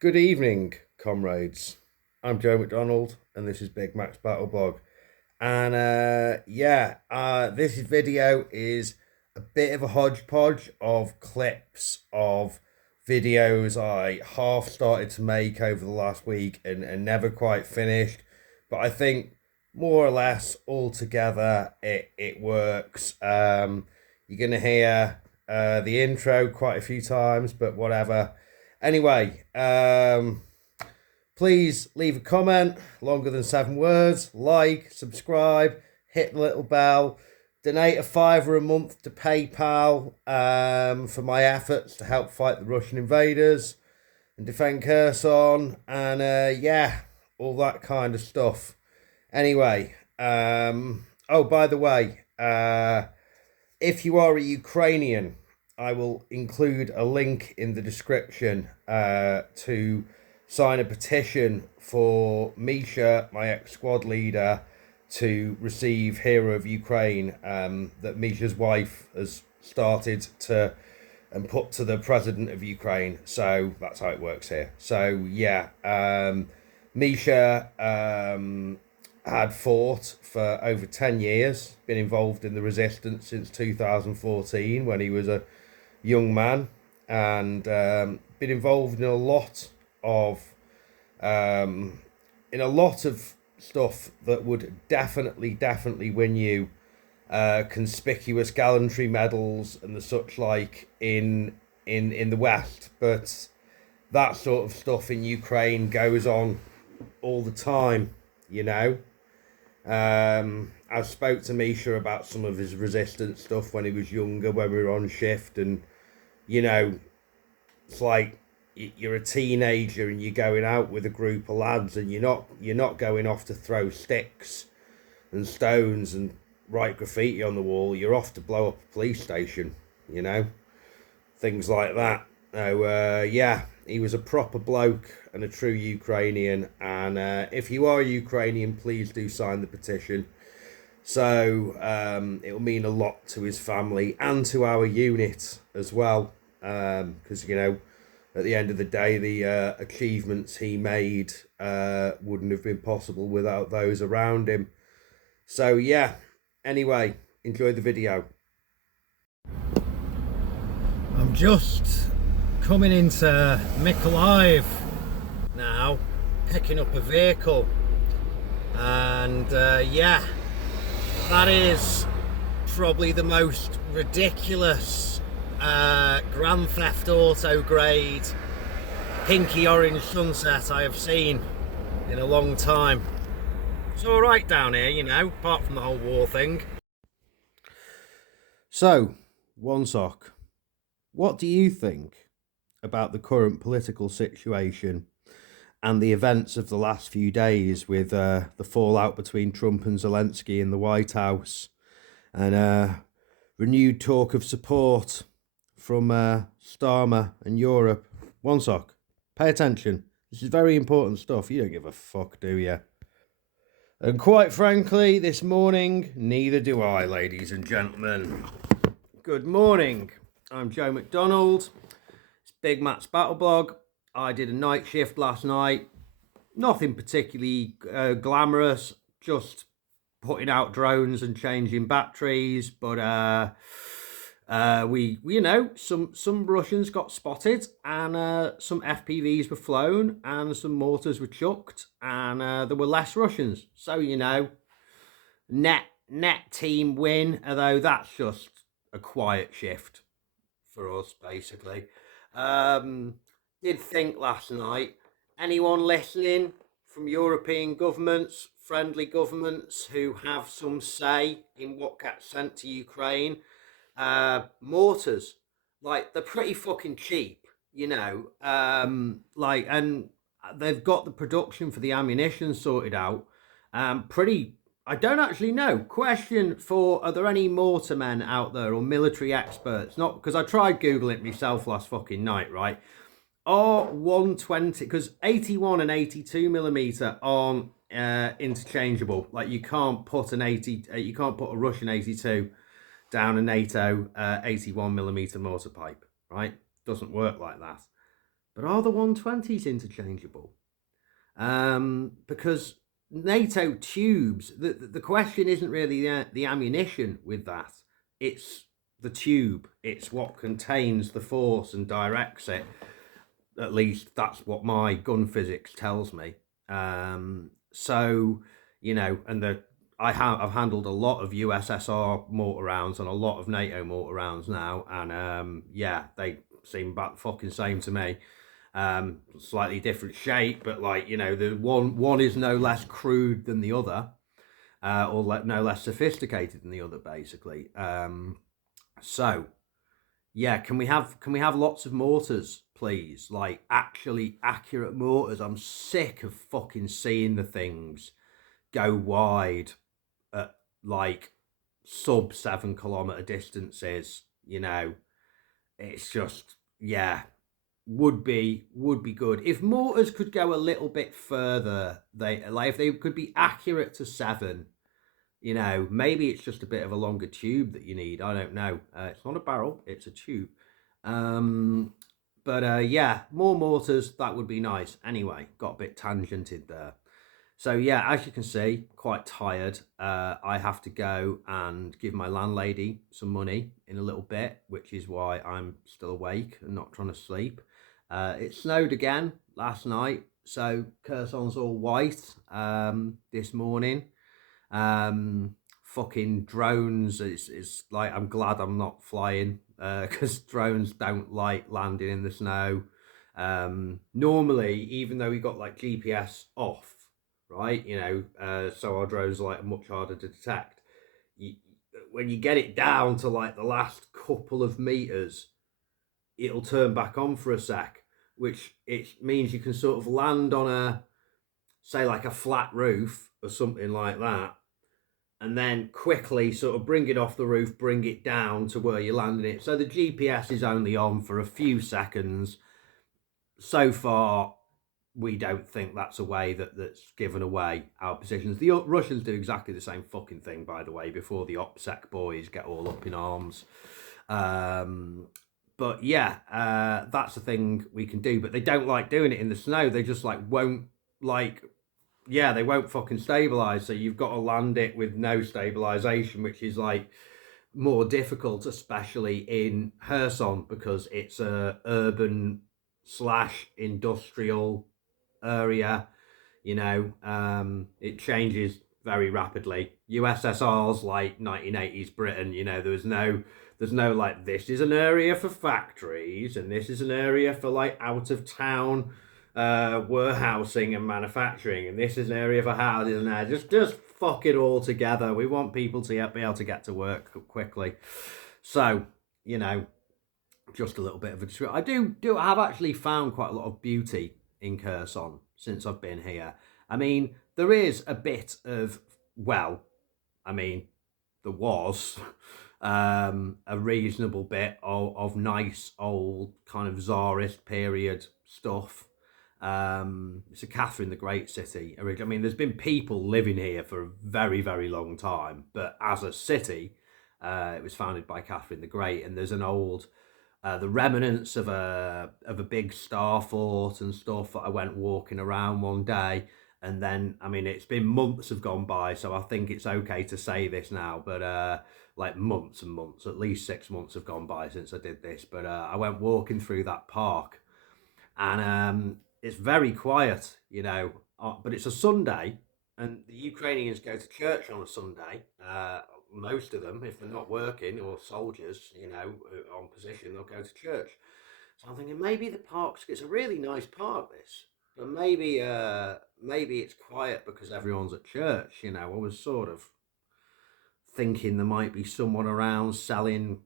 Good evening, comrades. I'm Joe McDonald, and this is Big Mac's Battle Blog. And this video is a bit of a hodgepodge of clips of videos I half started to make over the last week and never quite finished. But I think more or less all together it works. You're gonna hear the intro quite a few times, but whatever. Anyway, please leave a comment longer than 7 words, like, subscribe, hit the little bell, donate a £5 a month to PayPal for my efforts to help fight the Russian invaders and defend Kherson, and all that kind of stuff. Anyway, oh, by the way, if you are a Ukrainian, I will include a link in the description to sign a petition for Mischa, my ex-squad leader, to receive Hero of Ukraine that Mischa's wife has started to and put to the president of Ukraine. So that's how it works here. So yeah, Mischa had fought for over 10 years, been involved in the resistance since 2014 when he was a young man, and been involved in a lot of stuff that would definitely win you conspicuous gallantry medals and the such like in the West, but that sort of stuff in Ukraine goes on all the time, you know. I spoke to Mischa about some of his resistance stuff when he was younger, when we were on shift, and you know, it's like you're a teenager and you're going out with a group of lads, and you're not going off to throw sticks and stones and write graffiti on the wall. You're off to blow up a police station, you know, things like that. So he was a proper bloke and a true Ukrainian, and if you are Ukrainian, please do sign the petition. So it will mean a lot to his family and to our unit as well, because you know, at the end of the day, the achievements he made wouldn't have been possible without those around him. So yeah, anyway, enjoy the video. I'm just coming into Mikoliav now, picking up a vehicle, and that is probably the most ridiculous Grand Theft Auto grade pinky orange sunset I have seen in a long time. It's all right down here, you know, apart from the whole war thing. So, one sock, what do you think about the current political situation and the events of the last few days with the fallout between Trump and Zelensky in the White House, and renewed talk of support from Starmer and Europe? One sock, pay attention. This is very important stuff. You don't give a fuck, do you? And quite frankly, this morning, neither do I, ladies and gentlemen. Good morning. I'm Joe McDonald. It's Big Mac's Battle Blog. I did a night shift last night. Nothing particularly glamorous, just putting out drones and changing batteries. But you know, some Russians got spotted, and some FPVs were flown, and some mortars were chucked, and there were less Russians. So you know, net team win. Although that's just a quiet shift for us, basically. Did think last night, anyone listening from European governments, friendly governments who have some say in what gets sent to Ukraine, mortars, like, they're pretty fucking cheap, you know, and they've got the production for the ammunition sorted out. I don't actually know. Question for, are there any mortar men out there or military experts? Not because I tried Googling it myself last fucking night, right? Are 120, because 81 and 82 millimeter aren't interchangeable. Like, you can't put a Russian 82 down a NATO 81 millimeter mortar pipe, right? Doesn't work like that. But are the 120s interchangeable? Because NATO tubes, the question isn't really the ammunition with that. It's the tube. It's what contains the force and directs it. At least that's what my gun physics tells me. So, and I've handled a lot of USSR mortar rounds and a lot of NATO mortar rounds now, and yeah, they seem about the fucking same to me. Slightly different shape, but the one is no less crude than the other, or no less sophisticated than the other, basically. So yeah, can we have lots of mortars, please? Like actually accurate mortars. I'm sick of fucking seeing the things go wide at like sub 7 kilometer distances. It's just, yeah, would be good if mortars could go a little bit further. If they could be accurate to 7. Maybe it's just a bit of a longer tube that you need. I don't know. It's not a barrel, it's a tube. um but yeah, more mortars, that would be nice. Anyway, got a bit tangented there. So yeah, as you can see, quite tired. I have to go and give my landlady some money in a little bit, which is why I'm still awake and not trying to sleep. It snowed again last night, so Kherson's all white this morning. Fucking drones is like, I'm glad I'm not flying, because drones don't like landing in the snow. Normally, even though we got like GPS off, right? So our drones are like much harder to detect. You, when you get it down to like the last couple of meters, it'll turn back on for a sec, which it means you can sort of land on a, say, like a flat roof or something like that, and then quickly sort of bring it off the roof, bring it down to where you're landing it. So the GPS is only on for a few seconds. So far, we don't think that's a way that's given away our positions. The Russians do exactly the same fucking thing, by the way, before the OPSEC boys get all up in arms. But yeah, that's the thing we can do. But they don't like doing it in the snow. They just won't like, yeah, they won't fucking stabilize. So you've got to land it with no stabilization, which is like more difficult, especially in Kherson, because it's a urban slash industrial area. It changes very rapidly. USSR's like 1980s Britain. There's no like, this is an area for factories and this is an area for like out of town warehousing and manufacturing, and this is an area for houses, and there, just fuck it all together. We want people to be able to get to work quickly. So, just a little bit of a, I have actually found quite a lot of beauty in Kherson since I've been here. I mean, there is a bit of, well, I mean, there was a reasonable bit of nice old kind of Tsarist period stuff. It's a Catherine the Great city. I mean, there's been people living here for a very, very long time, but as a city, it was founded by Catherine the Great, and there's an old, the remnants of a big star fort and stuff that I went walking around one day. And then, I mean, it's been months have gone by, so I think it's okay to say this now, but like months and months, at least 6 months have gone by since I did this. But I went walking through that park, and it's very quiet, but it's a Sunday, and the Ukrainians go to church on a Sunday. Most of them, if they're not working or soldiers, on position, they'll go to church. So I'm thinking maybe the park's, it's a really nice park, this, but maybe it's quiet because everyone's at church. I was sort of thinking there might be someone around selling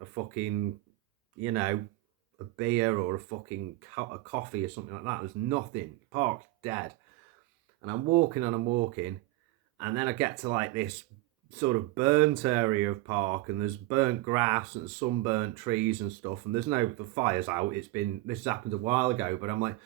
a fucking, you know, a beer or a fucking a coffee or something like that. There's nothing. The park's dead. And I'm walking and I'm walking, and then I get to like this sort of burnt area of park, and there's burnt grass and sunburnt trees and stuff, and the fire's out. This happened a while ago, but I'm like,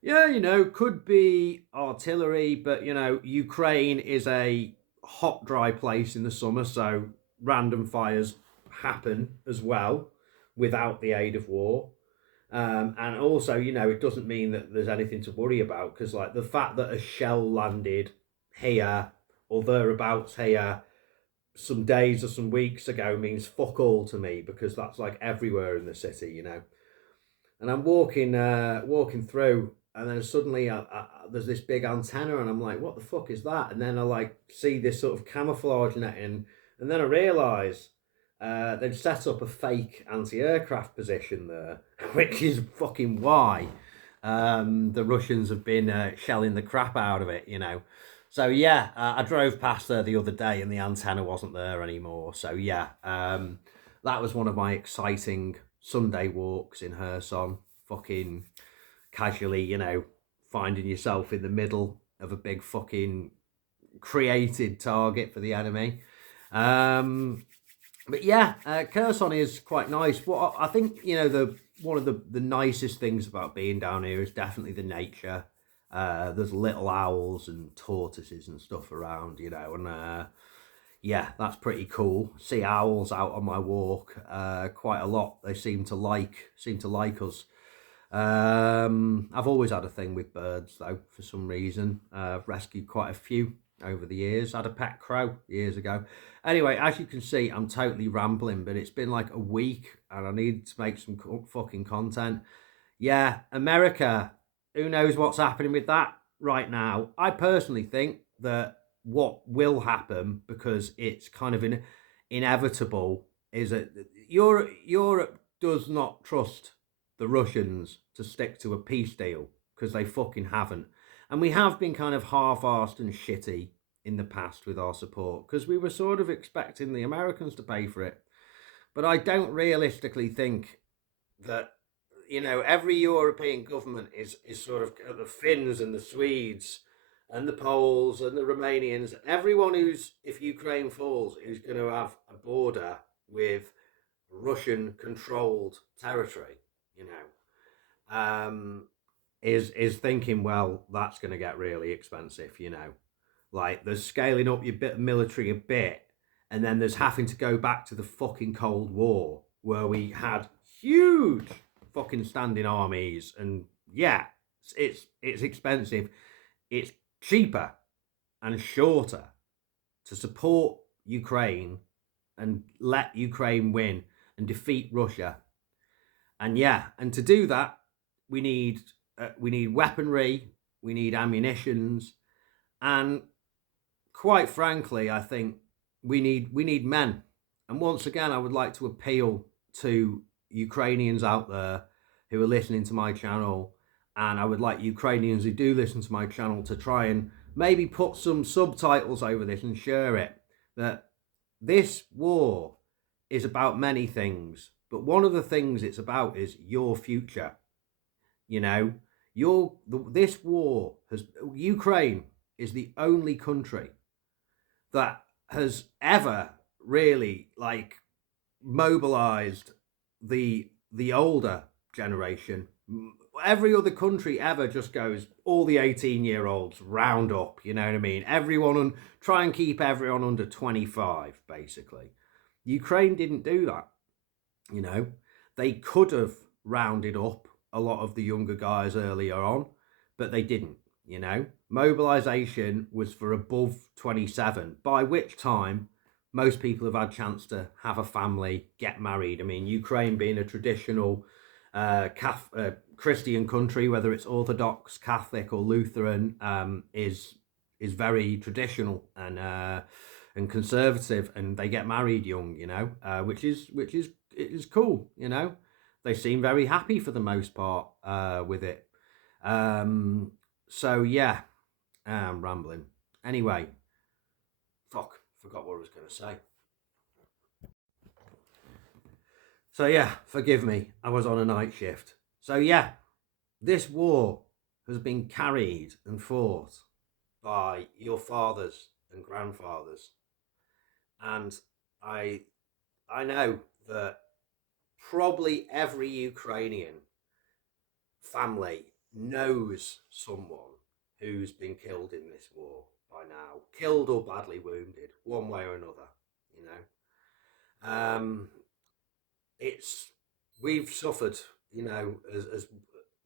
yeah, could be artillery, but Ukraine is a hot, dry place in the summer, so random fires happen as well without the aid of war. And also, you know, it doesn't mean that there's anything to worry about, because like the fact that a shell landed here or thereabouts here some days or some weeks ago means fuck all to me, because that's like everywhere in the city, you know. And I'm walking through, and then suddenly there's this big antenna, and I'm like, what the fuck is that? And then I like see this sort of camouflage netting, and then I realise they've set up a fake anti-aircraft position there, which is fucking why the Russians have been shelling the crap out of it, you know. So yeah, I drove past there the other day, and the antenna wasn't there anymore. So yeah, that was one of my exciting Sunday walks in Kherson. Fucking casually, you know, finding yourself in the middle of a big fucking created target for the enemy. But yeah, Kherson is quite nice. What I think, you know, the one of the nicest things about being down here is definitely the nature. There's little owls and tortoises and stuff around, you know, and yeah, that's pretty cool. See owls out on my walk quite a lot. They seem to like us. I've always had a thing with birds though, for some reason. I've rescued quite a few over the years. I had a pet crow years ago. Anyway, as you can see, I'm totally rambling, but it's been like a week and I need to make some fucking content. Yeah, America, who knows what's happening with that right now? I personally think that what will happen, because it's kind of inevitable, is that Europe does not trust the Russians to stick to a peace deal, because they fucking haven't. And we have been kind of half-arsed and shitty in the past with our support, because we were sort of expecting the Americans to pay for it. But I don't realistically think that, you know, every European government is sort of the Finns and the Swedes and the Poles and the Romanians, everyone who's, if Ukraine falls, who's going to have a border with Russian controlled territory, you know, is thinking, well, that's going to get really expensive, you know. Like, there's scaling up your bit military a bit, and then there's having to go back to the fucking Cold War, where we had huge fucking standing armies, and yeah, it's expensive. It's cheaper and shorter to support Ukraine and let Ukraine win and defeat Russia. And yeah, and to do that, we need weaponry, we need ammunitions, and quite frankly, I think we need men. And once again, I would like to appeal to Ukrainians out there who are listening to my channel, and I would like Ukrainians who do listen to my channel to try and maybe put some subtitles over this and share it, that this war is about many things, but one of the things it's about is your future. You know, this war has, Ukraine is the only country that has ever really like mobilized the older generation. Every other country ever just goes, all the 18-year-olds round up, you know what I mean? Everyone, try and keep everyone under 25, basically. Ukraine didn't do that, you know. They could have rounded up a lot of the younger guys earlier on, but they didn't, you know. Mobilisation was for above 27, by which time most people have had a chance to have a family, get married. I mean, Ukraine being a traditional Christian country, whether it's Orthodox, Catholic or Lutheran, is very traditional and conservative, and they get married young, you know, which is cool, you know. They seem very happy for the most part with it. So yeah, I'm rambling. Anyway, forgot what I was going to say. So yeah, forgive me, I was on a night shift. So yeah, this war has been carried and fought by your fathers and grandfathers. And I know that probably every Ukrainian family knows someone who's been killed in this war by now, killed or badly wounded, one way or another, you know. It's We've suffered you know, as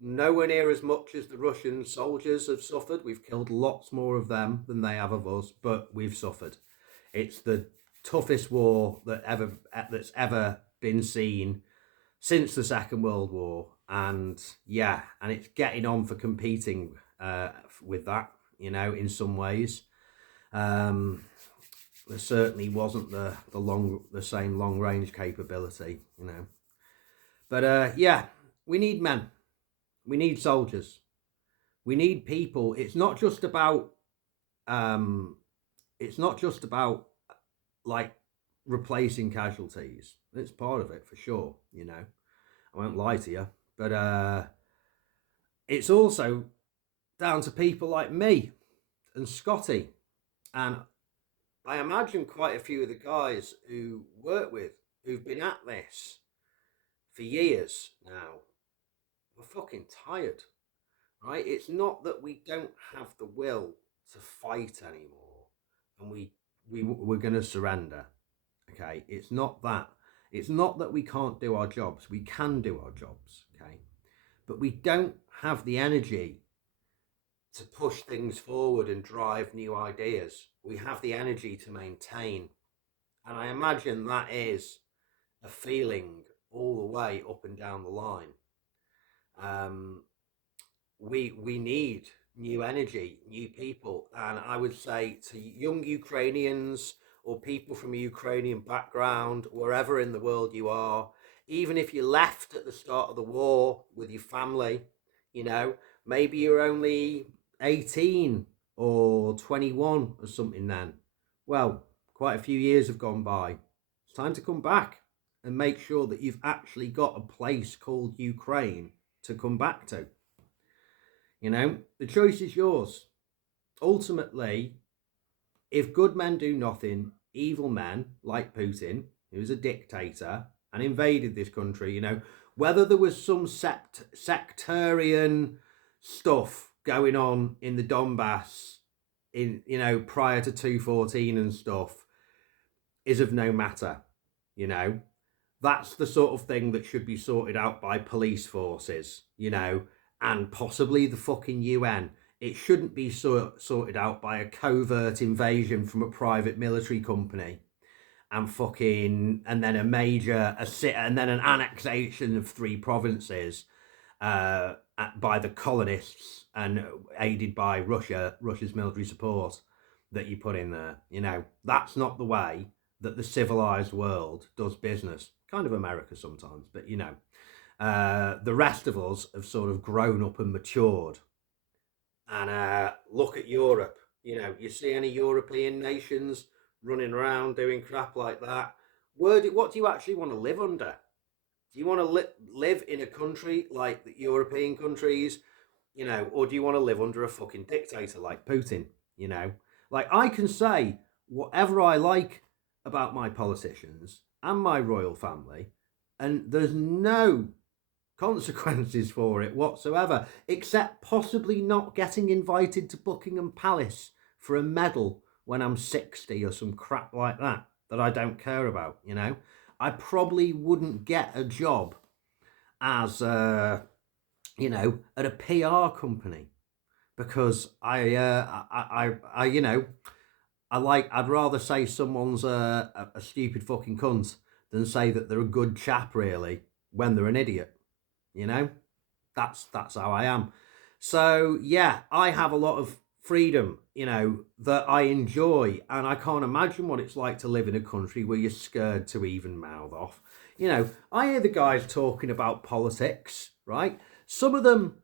nowhere near as much as the Russian soldiers have suffered. We've killed lots more of them than they have of us, but we've suffered. It's the toughest war that's ever been seen since the Second World War, and yeah, and it's getting on for competing with that, you know, in some ways. There certainly wasn't the same long range capability, you know. But yeah, we need men, we need soldiers, we need people. Um, it's not just about like replacing casualties. It's part of it for sure, you know. I won't lie to you, but it's also down to people like me and Scotty, and I imagine quite a few of the guys who work with who've been at this for years now. We're fucking tired, right? It's not that we don't have the will to fight anymore, and we're going to surrender. Okay, it's not that. It's not that we can't do our jobs. We can do our jobs. Okay, but we don't have the energy to push things forward and drive new ideas. We have the energy to maintain. And I imagine that is a feeling all the way up and down the line. We need new energy, new people. And I would say to young Ukrainians or people from a Ukrainian background, wherever in the world you are, even if you left at the start of the war with your family, you know, maybe you're only 18 or 21 or something then. Well, quite a few years have gone by. It's time to come back and make sure that you've actually got a place called Ukraine to come back to. You know, the choice is yours. Ultimately, if good men do nothing, evil men like Putin, who's a dictator and invaded this country, you know, whether there was some sectarian stuff going on in the Donbass in, you know, prior to 214 and stuff is of no matter, you know. That's the sort of thing that should be sorted out by police forces, you know, and possibly the fucking UN. It shouldn't be sorted out by a covert invasion from a private military company and then and then an annexation of 3 provinces by the colonists and aided by Russia's military support that you put in there. You know, that's not the way that the civilized world does business. Kind of America sometimes, but you know, the rest of us have sort of grown up and matured. And look at Europe. You know, you see any European nations running around doing crap like that? What do you actually want to live under? Do you want to live in a country like the European countries, you know, or do you want to live under a fucking dictator like Putin, you know? Like, I can say whatever I like about my politicians and my royal family, and there's no consequences for it whatsoever, except possibly not getting invited to Buckingham Palace for a medal when I'm 60 or some crap like that I don't care about, you know? I probably wouldn't get a job as, you know, at a PR company because you know, I'd rather say someone's a stupid fucking cunt than say that they're a good chap, really, when they're an idiot. You know, that's how I am. So yeah, I have a lot of freedom, you know, that I enjoy, and I can't imagine what it's like to live in a country where you're scared to even mouth off. You know, I hear the guys talking about politics, right? Some of them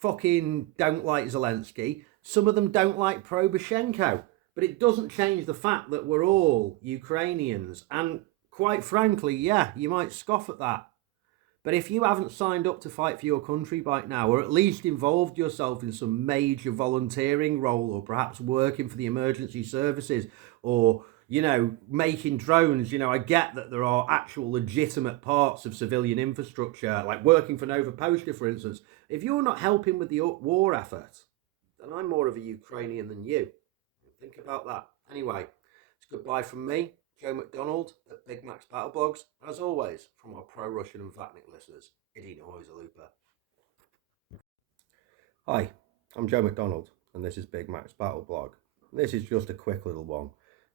fucking don't like Zelensky. Some of them don't like Poroshenko. But it doesn't change the fact that we're all Ukrainians. And quite frankly, yeah, you might scoff at that. But if you haven't signed up to fight for your country right now, or at least involved yourself in some major volunteering role, or perhaps working for the emergency services, or, you know, making drones, you know, I get that there are actual legitimate parts of civilian infrastructure, like working for Nova Poshka, for instance. If you're not helping with the war effort, then I'm more of a Ukrainian than you. Think about that. Anyway, it's goodbye from me. Joe McDonald at Big Mac's Battle Blogs. As always, from our pro-Russian and Vatnik listeners, Idina Hoyzalupa. Hi, I'm Joe McDonald, and this is Big Mac's Battle Blog. This is just a quick little one.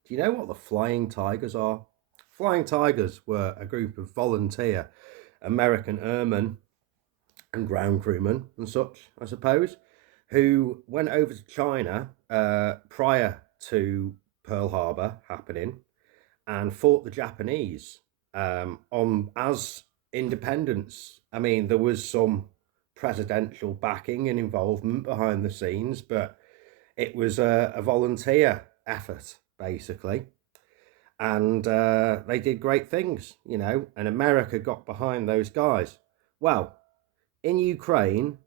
Do you know what the Flying Tigers are? Flying Tigers were a group of volunteer American airmen and ground crewmen and such, I suppose, who went over to China prior to Pearl Harbor happening and fought the Japanese on as independents. I mean, there was some presidential backing and involvement behind the scenes, but it was a volunteer effort, basically. And they did great things, you know, and America got behind those guys. Well, in Ukraine,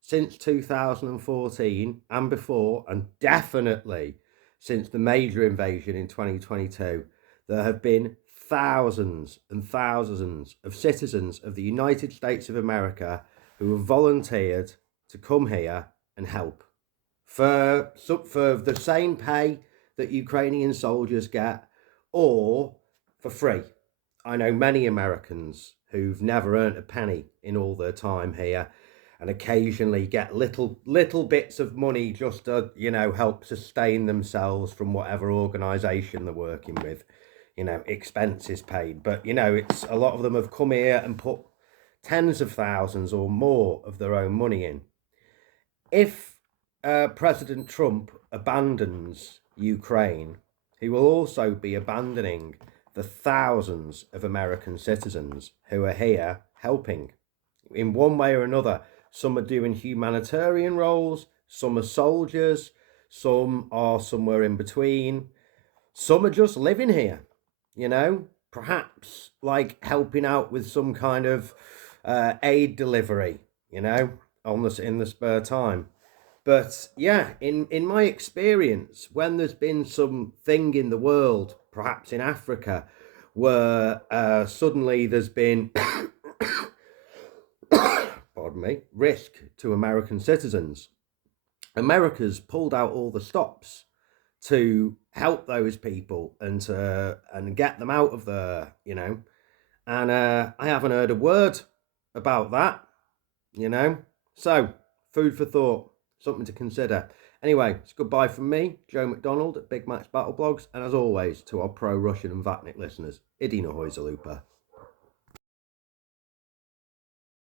since 2014 and before, and definitely since the major invasion in 2022, there have been thousands and thousands of citizens of the United States of America who have volunteered to come here and help for the same pay that Ukrainian soldiers get, or for free. I know many Americans who've never earned a penny in all their time here and occasionally get little bits of money just to, you know, help sustain themselves from whatever organization they're working with, you know, expenses paid. But, you know, it's a lot of them have come here and put tens of thousands or more of their own money in. If President Trump abandons Ukraine, he will also be abandoning the thousands of American citizens who are here helping in one way or another. Some are doing humanitarian roles, some are soldiers, some are somewhere in between, some are just living here, you know, perhaps like helping out with some kind of aid delivery, you know, in the spare time. But yeah, in my experience, when there's been something in the world, perhaps in Africa, where suddenly there's been, pardon me, risk to American citizens, America's pulled out all the stops to help those people and get them out of there, you know. And I haven't heard a word about that, you know. So, food for thought, something to consider. Anyway, it's goodbye from me, Joe McDonald at Big Mac's Battle Blogs, and as always, to our pro-Russian and Vatnik listeners, Idina Hoyzalupa.